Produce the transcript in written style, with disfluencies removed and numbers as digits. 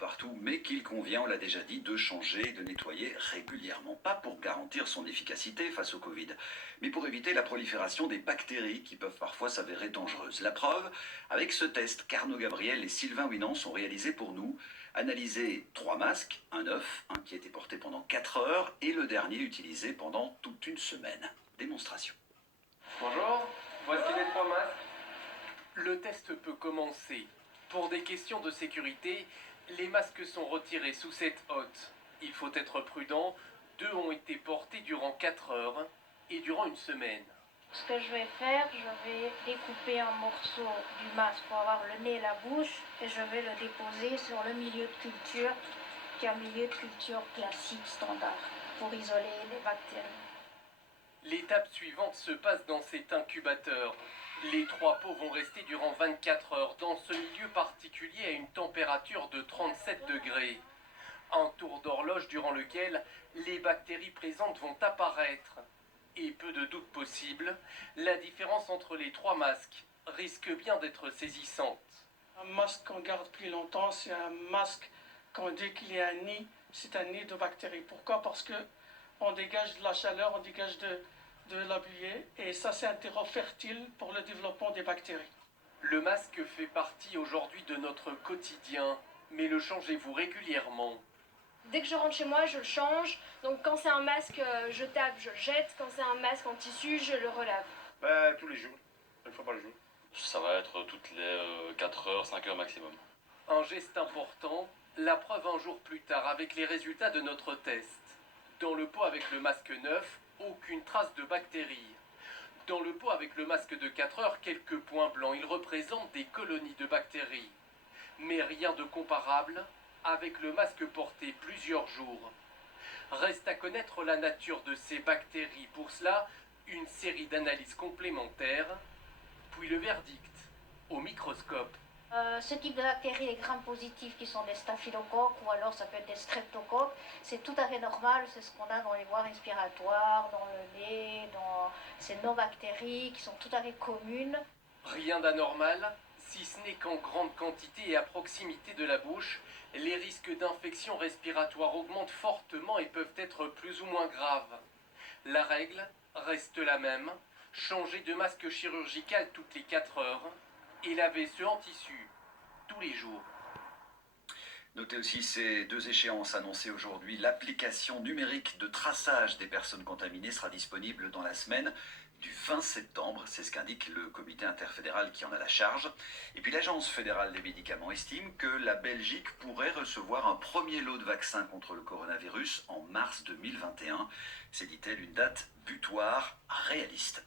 partout, mais qu'il convient, on l'a déjà dit, de changer et de nettoyer régulièrement. Pas pour garantir son efficacité face au Covid, mais pour éviter la prolifération des bactéries qui peuvent parfois s'avérer dangereuses. La preuve, avec ce test qu'Arnaud Gabriel et Sylvain Winans ont réalisé pour nous, analyser 3 masques, un neuf, un qui a été porté pendant 4 heures et le dernier utilisé pendant toute une semaine. Démonstration. Bonjour, voici les 3 masques. Le test peut commencer. Pour des questions de sécurité, les masques sont retirés sous cette hotte. Il faut être prudent, 2 ont été portés durant 4 heures et durant une semaine. Ce que je vais faire, je vais découper un morceau du masque pour avoir le nez et la bouche et je vais le déposer sur le milieu de culture, qui est un milieu de culture classique standard, pour isoler les bactéries. L'étape suivante se passe dans cet incubateur. Les 3 pots vont rester durant 24 heures dans ce milieu particulier à une température de 37 degrés. Un tour d'horloge durant lequel les bactéries présentes vont apparaître. Et peu de doute possible, la différence entre les 3 masques risque bien d'être saisissante. Un masque qu'on garde plus longtemps, c'est un masque qu'on dit qu'il y a un nid, c'est un nid de bactéries. Pourquoi? Parce que on dégage de la chaleur, on dégage de la buée, et ça c'est un terreau fertile pour le développement des bactéries. Le masque fait partie aujourd'hui de notre quotidien, mais le changez-vous régulièrement? Dès que je rentre chez moi, je le change. Donc quand c'est un masque jetable, je le jette. Quand c'est un masque en tissu, je le relave. Tous les jours, une fois par jour. Ça va être toutes les 4 heures, 5 heures maximum. Un geste important, la preuve un jour plus tard avec les résultats de notre test. Dans le pot avec le masque neuf, aucune trace de bactéries. Dans le pot avec le masque de 4 heures, quelques points blancs. Ils représentent des colonies de bactéries. Mais rien de comparable avec le masque porté plusieurs jours. Reste à connaître la nature de ces bactéries. Pour cela, une série d'analyses complémentaires, puis le verdict au microscope. Ce type de bactéries, les gram-positifs qui sont des staphylocoques ou alors ça peut être des streptocoques, c'est tout à fait normal, c'est ce qu'on a dans les voies respiratoires, dans le nez, c'est nos bactéries qui sont tout à fait communes. Rien d'anormal, si ce n'est qu'en grande quantité et à proximité de la bouche, les risques d'infection respiratoire augmentent fortement et peuvent être plus ou moins graves. La règle reste la même, changer de masque chirurgical toutes les 4 heures et laver ceux en tissu tous les jours. Notez aussi ces 2 échéances annoncées aujourd'hui. L'application numérique de traçage des personnes contaminées sera disponible dans la semaine du 20 septembre. C'est ce qu'indique le comité interfédéral qui en a la charge. Et puis l'Agence fédérale des médicaments estime que la Belgique pourrait recevoir un premier lot de vaccins contre le coronavirus en mars 2021. C'est, dit-elle, une date butoir réaliste.